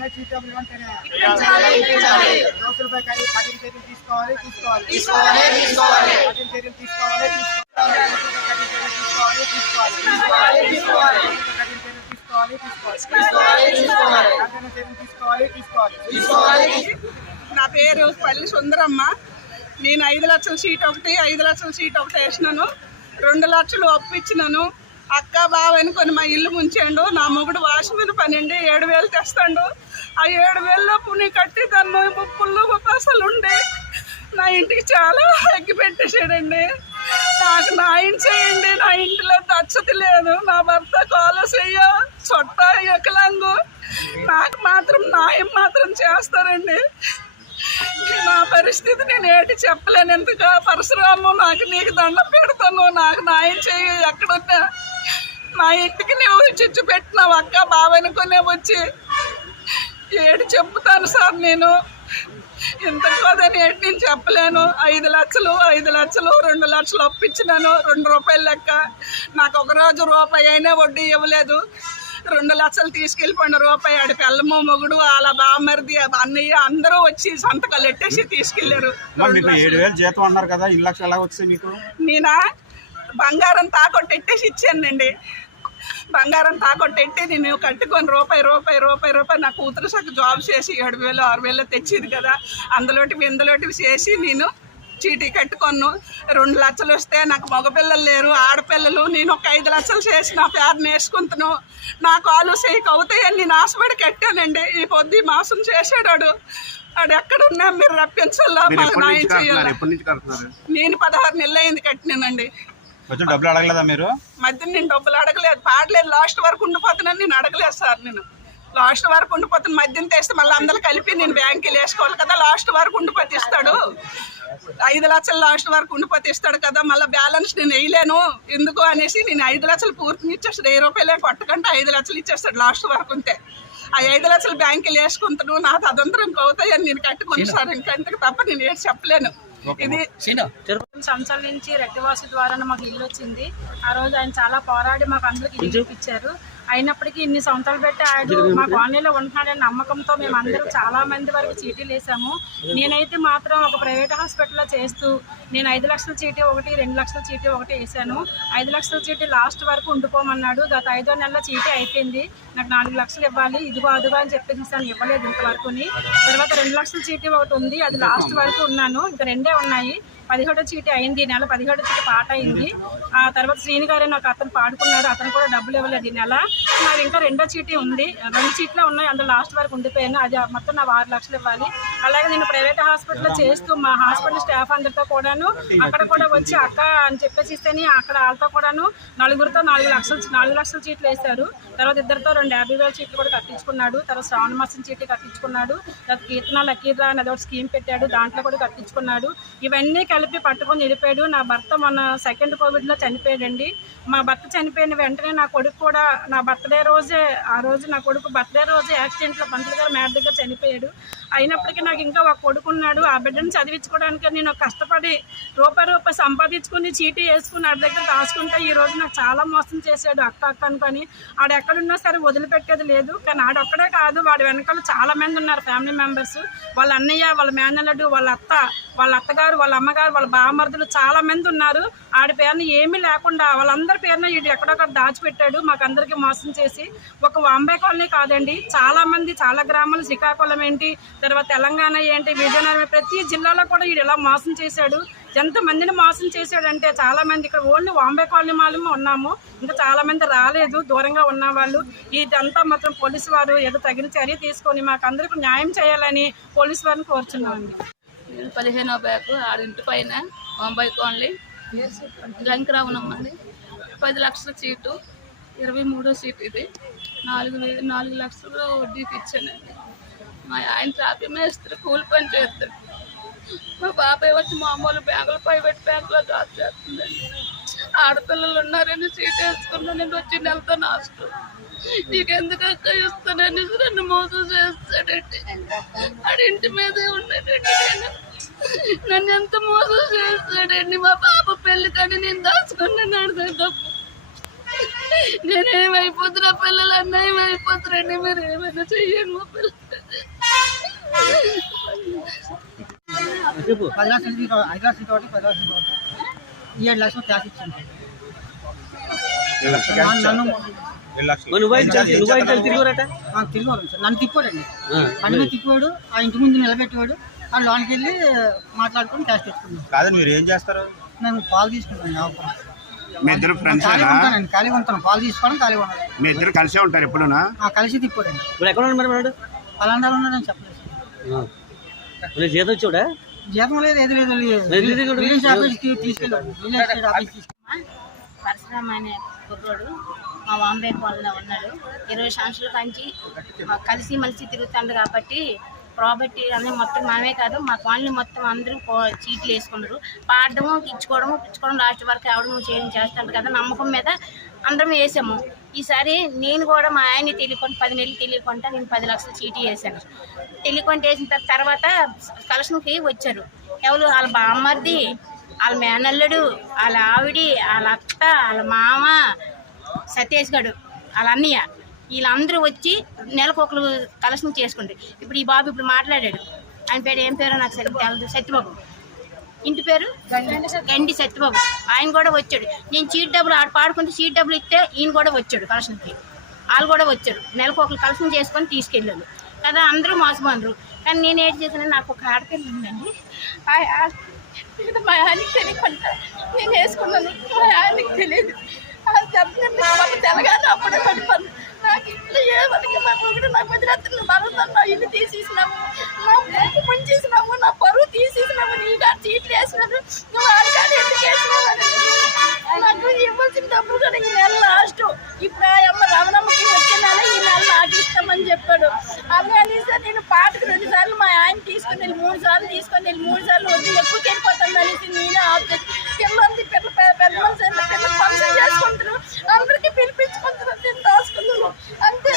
ఇవ్వాలి, చీటీ డబ్బులు వెంటనే దోషులపై కఠిన చర్యలు తీసుకోవాలి. కఠిన చర్యలు తీసుకోవాలి. నా పేరు పల్లి సుందరమ్మ. నేను 5 లక్షల సీట్ ఒకటి 5 లక్షల సీట్ ఒకటి వేసినాను. 2 లక్షలు అప్పిచ్చినాను. అక్క బావ అనుకొని మా ఇల్లు ముంచాడు. నా మొగుడు వాషింగ్ పని అండి 7,000 తెస్తాడు. ఆ 7,000లో పుని కట్టి దాన్ని ముప్పుల్లో పసలు ఉండి నా ఇంటికి చాలా ఎక్కి పెట్టేసాడండి. నాకు న్యాయం చేయండి. నా ఇంటిలో దచ్చతి లేదు. నా భర్త కాలసయ్య చొట్ట ఎకలంగు. నాకు మాత్రం న్యాయం మాత్రం చేస్తారండి. నా పరిస్థితి నేను ఏంటి చెప్పలేను. ఎందుకు పరశురాము నీకు దండం పెడతాను. నాకు న్యాయం చేయ. ఎక్కడున్నా నా ఇంటికి నువ్వు చిచ్చు పెట్టినావు అక్క బావ అనుకునే వచ్చి ఏడు చెప్తాను సార్. నేను ఇంత కాదని ఏంటి నేను చెప్పలేను. 5 లక్షలు 2 లక్షలు అప్పించినాను. 2 రూపాయలు లెక్క. నాకు ఒకరోజు రూపాయి అయినా వడ్డీ ఇవ్వలేదు. 2 లక్షలు తీసుకెళ్ళిపోయిన రూపాయి ఆడి పిల్లము మొగుడు వాళ్ళ బామ్మరిది అన్నయ్య అందరూ వచ్చి సంతకాలు ఎట్టేసి తీసుకెళ్లారు. నేనా బంగారం తాకొట్టెట్టేసి ఇచ్చానండి. బంగారం తాకొట్టెట్టి నేను కట్టుకొని రూపాయి నా కూతురు సగం జాబ్ చేసి 7,000 6,000 తెచ్చేది కదా. ఇందులోటివి చేసి నేను చీటీ కట్టుకొను. 2 లక్షలు వస్తే నాకు మగపిల్లలు లేరు, ఆడపిల్లలు. నేను ఒక 5 లక్షలు చేసి నా పేరుని వేసుకుంటాను. నా కాలు చేయకు అవుతాయని నేను ఆశపడి కట్టానండి. ఈ పొద్దు మాసం చేసాడు. ఆడు ఎక్కడున్నా మీరు రప్పించాలా, మాకు న్యాయం చేయాలి. నేను 16 నెలలు అయింది కట్టినానండి. మధ్య నేను డబ్బులు అడగలేదు, పాడలేదు. లాస్ట్ వరకు ఉండిపోతున్నాను. నేను అడగలేదు సార్. నేను లాస్ట్ వరకు ఉండిపోతాను. మద్యం తెస్తే మళ్ళీ అందరూ కలిపి నేను బ్యాంకులు వేసుకోవాలి కదా. లాస్ట్ వరకు ఉండిపోతే ఇస్తాడు. 5 లక్షలు లాస్ట్ వరకు ఉండిపోతే ఇస్తాడు కదా. మళ్ళీ బ్యాలెన్స్ నేను వేయలేను ఎందుకు అనేసి నేను 5 లక్షలు పూర్తిగా ఇచ్చేస్తాడు. 10 రూపాయలే కొట్టకంటే 5 లక్షలు ఇచ్చేస్తాడు లాస్ట్ వరకు ఉంటే. ఆ 5 లక్షలు బ్యాంకులు వేసుకుంటాను. నాకు అదంతరం అవుతాయని నేను కట్టుకుని సార్. ఇంకంతకు తప్ప నేను ఏం చెప్పలేను. ఇది సంవత్సరాల నుంచి రెడ్డివాసి ద్వారా మాకు ఇల్లు వచ్చింది. ఆ రోజు ఆయన చాలా పోరాడి మాకు అందరికి ఇల్లు చూపించారు. అయినప్పటికీ ఇన్ని సంవత్సరాలు పెట్టి ఆయన మా కాలనీలో ఉంటున్నాడని నమ్మకంతో మేము అందరూ చాలా మంది వరకు చీటీలు వేసాము. నేనైతే మాత్రం ఒక ప్రైవేట్ హాస్పిటల్లో చేస్తూ నేను 5 లక్షల చీటీ ఒకటి 2 లక్షల చీటీ ఒకటి వేసాను. 5 లక్షల చీటీ లాస్ట్ వరకు ఉండిపోమన్నాడు. గత 5వ నెలలో చీటీ అయిపోయింది. నాకు 4 లక్షలు ఇవ్వాలి, ఇదిగో అదిగో అని చెప్పేసి ఇవ్వలేదు ఇంతవరకుని. తర్వాత 2 లక్షల చీటీ ఒకటి ఉంది, అది లాస్ట్ వరకు ఉన్నాను. ఇంకా 2 ఉన్నాయి. 17వ చీటీ అయింది. నెల 17వ చీటీ పాట అయింది. ఆ తర్వాత శ్రీని గారే నాకు అతను పాడుకున్నారు. అతను కూడా డబ్బులు ఇవ్వలేదు ఈ నెల. నాకు ఇంకా 2వ చీటీ ఉంది. 2 చీట్లు ఉన్నాయి. అందులో లాస్ట్ వరకు ఉండిపోయాను. అది మొత్తం నాకు 6 లక్షలు ఇవ్వాలి. అలాగే నేను ప్రైవేట్ హాస్పిటల్లో చేస్తూ మా హాస్పిటల్ స్టాఫ్ అందరితో కూడాను అక్కడ కూడా వచ్చి అక్క అని చెప్పేసి ఇస్తేనే అక్కడ వాళ్ళతో కూడాను నలుగురితో 4 లక్షల చీట్లు వేశారు. తర్వాత ఇద్దరితో 2 50,000 చీట్లు కూడా కట్టించుకున్నాడు. తర్వాత శ్రావణ మాసం చీటీ కట్టించుకున్నాడు. తర్వాత కీర్తన లక్కీరా అని అదొక స్కీమ్ పెట్టాడు, దాంట్లో కూడా కట్టించుకున్నాడు. ఇవన్నీ కలిపి పట్టుకొని వెళ్ళిపోయాడు. నా భర్త మొన్న 2nd కోవిడ్లో చనిపోయాడండి. మా భర్త చనిపోయిన వెంటనే నా కొడుకు కూడా నా బర్త్డే రోజే, ఆ రోజు నా కొడుకు బర్త్డే రోజే యాక్సిడెంట్లో పంతులు గారు మేడ దగ్గర చనిపోయాడు. అయినప్పటికీ నాకు ఇంకా ఒక కొడుకున్నాడు. ఆ బిడ్డను చదివించుకోవడానికి నేను కష్టపడి రూపాయి సంపాదించుకుని చీటీ వేసుకుని ఆడి దగ్గర దాచుకుంటే ఈ రోజు నాకు చాలా మోసం చేశాడు. అక్క అనుకొని ఆడు ఎక్కడున్నా సరే వదిలిపెట్టేది లేదు. కానీ ఆడొక్కడే కాదు, వాడి వెనకాల చాలా మంది ఉన్నారు ఫ్యామిలీ మెంబర్స్. వాళ్ళ అన్నయ్య, వాళ్ళ మేనల్లుడు, వాళ్ళ అత్తగారు, వాళ్ళ అమ్మగారు, వాళ్ళ బామర్దులు చాలా మంది ఉన్నారు. ఆడి పేరున ఏమీ లేకుండా వాళ్ళందరి పేరున వీడు ఎక్కడొక్కడ దాచిపెట్టాడు. మాకందరికీ మోసం చేసి ఒక వాంబే కాలనీ కాదండి, చాలా మంది చాలా గ్రామాలు, శ్రీకాకుళం ఏంటి, తర్వాత తెలంగాణ ఏంటి, విజయనగరం, ప్రతి జిల్లాలో కూడా వీడు ఇలా మోసం చేశాడు. ఎంతమందిని మోసం చేశాడంటే చాలా మంది ఇక్కడ ఓన్లీ వాంబే కాలనీ మాలమే ఉన్నాము. ఇంకా చాలా మంది రాలేదు, దూరంగా ఉన్న వాళ్ళు. ఇదంతా మాత్రం పోలీసు వారు ఏదో తగిన చర్య తీసుకొని మాకు అందరికీ న్యాయం చేయాలని పోలీసు వారిని కోరుచున్నామండి. 15వ బ్యాగ్ ఆడింటి పైన వాంబే కాలనీ గంకరావునమ్మది 10 లక్షల సీటు, 23వ సీటు. ఇది 4 లక్షలు వడ్డీకి ఇచ్చానండి. మా ఆయన ట్రాఫిక్ మేస్త్రి కూలి పని చేస్తాడు. మా బాబాయ్ వచ్చి మామూలు బ్యాంకులో ప్రైవేట్ బ్యాంకులో జాబ్ చేస్తుందండి. ఆడపిల్లలు ఉన్నారని సీట్ వేసుకున్నాను. వచ్చి నెలతో నాస్ట్ నీకెందుకు అక్క ఇస్తానని నన్ను మోసం చేస్తాడండి. ఆడింటి మీదే ఉన్నాడండి. నన్ను ఎంత మోసం చేస్తాడండి. మా పాప పెళ్లి కానీ నేను దాచుకున్నాను. నేనేమైపోతున్నా పిల్లలు అన్యాయం అయిపోతున్నారండి. మీరు ఏమైనా చెయ్యండి మా పిల్లలు. 10 లక్షలు 5 లక్షలు తోటి 10 లక్షలు తోటి 7 లక్షలు క్యాష్ ఇచ్చింది. తిరిగాడు సార్, నన్ను తిప్పాడండి. బండి మీద తిప్పాడు, ఆ ఇంటి ముందు నిలబెట్టేవాడు. ఆ లోనికి వెళ్ళి మాట్లాడుకుని క్యాష్ తెచ్చుకున్నాను. కాదండి, మీరు ఏం చేస్తారు? నేను పాలు తీసుకుంటాను. వ్యాపారం మీ ఇద్దరు ఫ్రెండ్స్? ఖాళీగా ఉంటాను, పాలు తీసుకోవడం ఖాళీగా ఉన్నాను. మీ ఇద్దరు కలిసే ఉంటారు ఎప్పుడునా? కలిసి తిప్పాడండి. ఎక్కడ ఉన్నాడు? పలాండాలు ఉన్నాడని చెప్పలేదు. జీతం వచ్చాడా? జీతం లేదు, ఏది లేదు. తీసుకెళ్ళాడు. పరశురామ అనే కుర్రోడు మా బాంబే కాలనీలో ఉన్నాడు. 20 సంవత్సరాల నుంచి కలిసి మలిసి తిరుగుతాడు కాబట్టి ప్రాపర్టీ అన్నీ మొత్తం మనమే కాదు, మా కాలనీ మొత్తం అందరూ చీట్లు వేసుకున్నారు. పాడడము ఇచ్చుకోవడము లాస్ట్ వరకు ఎవడము చేస్తాడు కదా నమ్మకం మీద అందరం వేసాము. ఈసారి నేను కూడా మా ఆయన్ని తెలియకుండా 10 నెలలు తెలియకుండా నేను 10 లక్షలు చీటీ వేసాను. తెలియకుండా వేసిన తర్వాత కలెక్షన్కి వచ్చారు. ఎవరు? వాళ్ళ బామ్మర్ది, వాళ్ళ మేనల్లుడు, వాళ్ళ ఆవిడి, వాళ్ళ అత్త, వాళ్ళ మామ, సతీష్ గడు, వాళ్ళ అన్నయ్య, వీళ్ళందరూ వచ్చి నెలకొకరు కలెక్షన్ చేసుకుంటారు. ఇప్పుడు ఈ బాబు ఇప్పుడు మాట్లాడాడు. ఆయన పేరు ఏం పేరో నాకు తెలదు. సత్యబాబు, ఇంటి పేరు గండి సత్యబాబు. ఆయన కూడా వచ్చాడు. నేను చీట్ డబ్బులు పాడుకుంటే చీట్ డబ్బులు ఇస్తే ఈయన కూడా వచ్చాడు కలెక్షన్కి. వాళ్ళు కూడా వచ్చారు. నెలకొకరు కలెక్షన్ చేసుకొని తీసుకెళ్ళారు కదా. అందరూ మోసపోండ్రు. కానీ నేను ఏం చేశాను, నాకు ఒక ఆడపిల్ల ఉందండి. మా ఆయనకి తెలియకుండా నేను వేసుకున్నాను. మా ఆయనకి తెలియదు. తెలంగాణ అప్పుడే పడిపోను. నాకు ఇంట్లో ఏమనికి మా మొగుడు నా కుదిరేస్తున్నాను. బలతాను, నా ఇల్లు తీసేసినాము, నా పొరుగు పని చేసినాము, నా పరువు తీసేసినాము. నీ గారు చీట్లు వేసినారు, నువ్వు ఆడగానే ఎందుకు వేసినావు? నాకు ఇవ్వాల్సిన డబ్బులు కూడా ఈ నెల లాస్ట్. ఇప్పుడు ఆ అమ్మ రమణమ్మకి వచ్చే నెల ఈ నెల నాకు ఇస్తామని చెప్పాడు. అందుకని సార్ నేను పాటకు 2 సార్లు మా ఆయన తీసుకుని వెళ్ళి 3 సార్లు తీసుకొని వెళ్ళి 3 సార్లు వద్దు ఎక్కువ వెళ్ళిపోతుంది అనేసి నేనే ఆఫ్ చేసి పిల్లలు పెద్ద మనిషి పిల్లలు ఫంక్షన్ చేసుకుంటారు, అందరికీ పిలిపించుకుంటారు. నేను దాచుకున్నాను అంతే.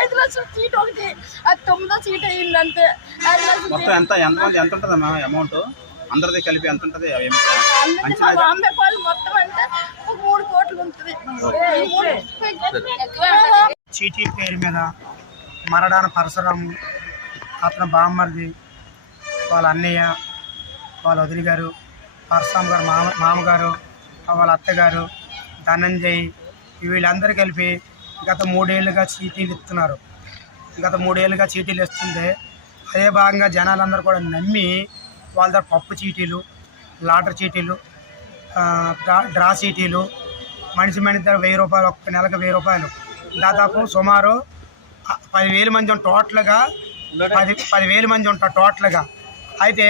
5 లక్షల సీట్ ఒకటి, అది 9వ సీట్ అయ్యింది అంతే. 5 లక్షలు ఎంత ఉంటుందమ్మా అమౌంట్? అందరిది కలిపి ఎంత ఉంటుంది? మా బాంబే పాలు మొత్తం అంటే 3 కోట్లు ఉంటుంది. చీటీ పేరు మీద మరడాన పరశురాము, అతను బామ్మర్ది, వాళ్ళ అన్నయ్య, వాళ్ళ వదిలి గారు, పరశురాము గారు మామగారు, వాళ్ళ అత్తగారు, ధనంజయ్, వీళ్ళందరూ కలిపి గత 3 ఏళ్ళుగా చీటీలు ఇస్తున్నారు. గత 3 ఏళ్ళుగా చీటీలు ఇస్తుంటే అదే భాగంగా జనాలందరూ కూడా నమ్మి వాళ్ళ దగ్గర పప్పు చీటీలు, లాటరీ చీటీలు, డ్రా చీటీలు, మనిషి దగ్గర 1000 రూపాయలు, ఒక్క నెలకు 1000 రూపాయలు, దాదాపు సుమారు 10,000 మంది టోటల్గా 10,000 మంది ఉంటారు టోటల్గా. అయితే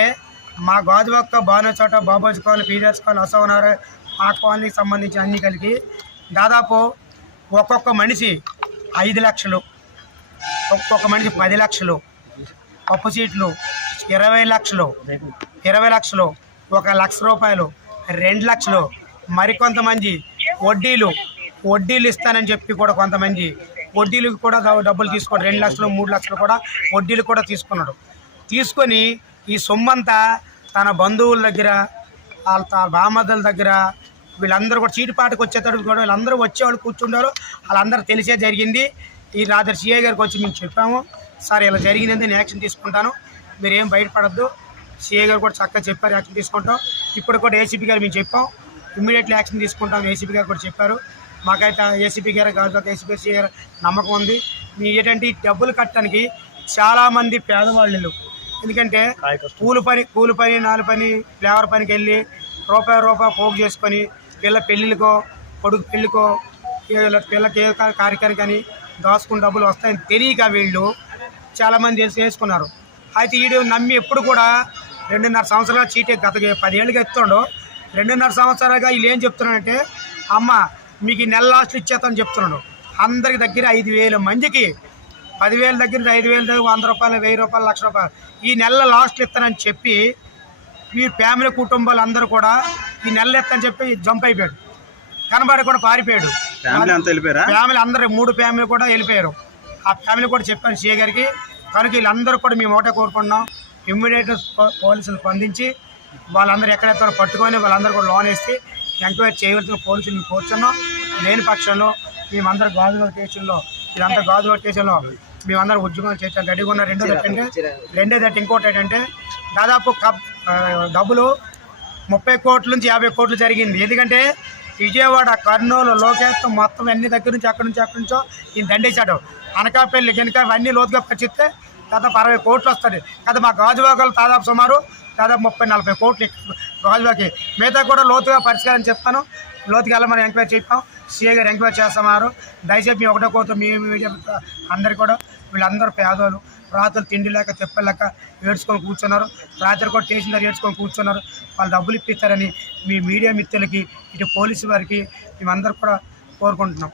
మా గాజువక్క, బాణచోట, బాబోజీ కాలనీ, పీరియర్స్ కాలనీ, అసోనగర్, ఆ కాలనీకి సంబంధించి అన్ని కలిగి దాదాపు ఒక్కొక్క మనిషి 5 లక్షలు, ఒక్కొక్క మనిషి 10 లక్షలు, పప్పు సీట్లు 20 లక్షలు, 1 లక్ష రూపాయలు, 2 లక్షలు, మరికొంతమంది వడ్డీలు ఇస్తానని చెప్పి కూడా కొంతమంది వడ్డీలకు కూడా డబ్బులు తీసుకొని 2 లక్షలు 3 లక్షలు కూడా వడ్డీలు కూడా తీసుకున్నాడు. తీసుకొని ఈ సొమ్మంతా తన బంధువుల దగ్గర, వాళ్ళ బామర్దుల దగ్గర, వీళ్ళందరూ కూడా చీటిపాటికి వచ్చేటప్పుడు కూడా వీళ్ళందరూ వచ్చేవాళ్ళు కూర్చుంటారు. వాళ్ళందరూ తెలిసే జరిగింది. ఈ రాత్రి సిఐ గారికి వచ్చి మేము చెప్పాము, సార్ ఇలా జరిగిందంటే నేను యాక్షన్ తీసుకుంటాను, మీరేం బయటపడద్దు. సిఐ గారు కూడా చక్కగా చెప్పారు, యాక్షన్ తీసుకుంటాం. ఇప్పుడు కూడా ఏసీపీ గారు మేము చెప్పాం, ఇమ్మీడియట్లీ యాక్షన్ తీసుకుంటాం. ఏసీపీ గారు కూడా చెప్పారు. మాకైతే ఏసీపీ గారు కాదు, ఏసీపీ సిఐ గారు నమ్మకం ఉంది. మీ ఏంటంటే ఈ డబ్బులు కట్టడానికి చాలామంది పేదవాళ్ళు, ఎందుకంటే కూలి పని 4 పని ఫ్లేవర్ పనికి వెళ్ళి రూపాయి పోగు చేసుకొని పిల్ల పెళ్ళిళ్ళకో, కొడుకు పెళ్ళికో, పిల్లకి ఏ కార్యక్రమం కానీ దాచుకున్న డబ్బులు వస్తాయని తెలియక వీళ్ళు చాలామంది చేసుకున్నారు. అయితే వీడు నమ్మి ఎప్పుడు కూడా 2.5 సంవత్సరాలుగా చీటీ గత 10 ఏళ్ళుగా ఎత్తుండో 2.5 సంవత్సరాలుగా వీళ్ళు ఏం చెప్తున్నాడంటే, అమ్మ మీకు ఈ నెల లాస్ట్లు ఇచ్చేస్తాను చెప్తున్నాడు. అందరికి దగ్గర 5,000 మందికి 10,000 దగ్గర 5,000 దగ్గర 100 రూపాయలు, 1000 రూపాయలు, 1,00,000 రూపాయలు ఈ నెల లాస్ట్లు ఇస్తానని చెప్పి ఈ ఫ్యామిలీ కుటుంబాలు అందరూ కూడా ఈ నెల ఇస్తానని చెప్పి జంప్ అయిపోయాడు. కనబడి కూడా పారిపోయాడు. ఫ్యామిలీ అందరూ 3 ఫ్యామిలీ కూడా వెళ్ళిపోయారు. ఆ ఫ్యామిలీ కూడా చెప్పాను సీఏ గారికి. కనుక వీళ్ళందరూ కూడా మేము ఒకటే కోరుకుంటున్నాం, ఇమ్మీడియట్ పోలీసులు స్పందించి వాళ్ళందరూ ఎక్కడెక్కడ పట్టుకొని వాళ్ళందరూ కూడా లోన్ వేసి ఎంక్వైరీ చేయవలసిన పోలీసులు కోరుచున్నాం. లేని పక్షంలో మేమందరం గాజువాక స్టేషన్లో ఇదంతా గాజువాక స్టేషన్లో మేమందరం ఉద్యోగాలు చేయడానికి రెడీగా ఉన్న. రెండోది ఇంకోటి ఏంటంటే దాదాపు డబ్బులు 30 కోట్ల నుంచి 50 కోట్లు జరిగింది. ఎందుకంటే విజయవాడ, కర్నూలు, లోకేష్ మొత్తం అన్ని దగ్గర నుంచి అక్కడి నుంచో ఈయన దండేశాడు. అనకాపల్లి కనుక అవన్నీ లోతుగా పరిచిస్తే దాదాపు 60 కోట్లు వస్తుంది కదా. మా గాజువాకలు దాదాపు సుమారు 30-40 కోట్లు గాజువాకి. మిగతా కూడా లోతుగా పరిష్కారం చెప్తాను. లోతుకి వెళ్ళమని ఎంక్వైరీ చెప్పాం. సీఏ గారు ఎంక్వైరీ చేస్తున్నారు. దయచేసి మీ ఒకటో కోత మీ మీడియా అందరు కూడా వీళ్ళందరూ పేదోళ్ళు, రాత్రులు తిండి లేక చెప్పలేక ఏడ్చుకొని కూర్చున్నారు. రాత్రి కూడా స్టేషన్ దగ్గర ఏడ్చుకొని కూర్చున్నారు. వాళ్ళు డబ్బులు ఇప్పిస్తారని మీ మీడియా మిత్రులకి, ఇటు పోలీసు వారికి మేమందరూ కూడా కోరుకుంటున్నాం.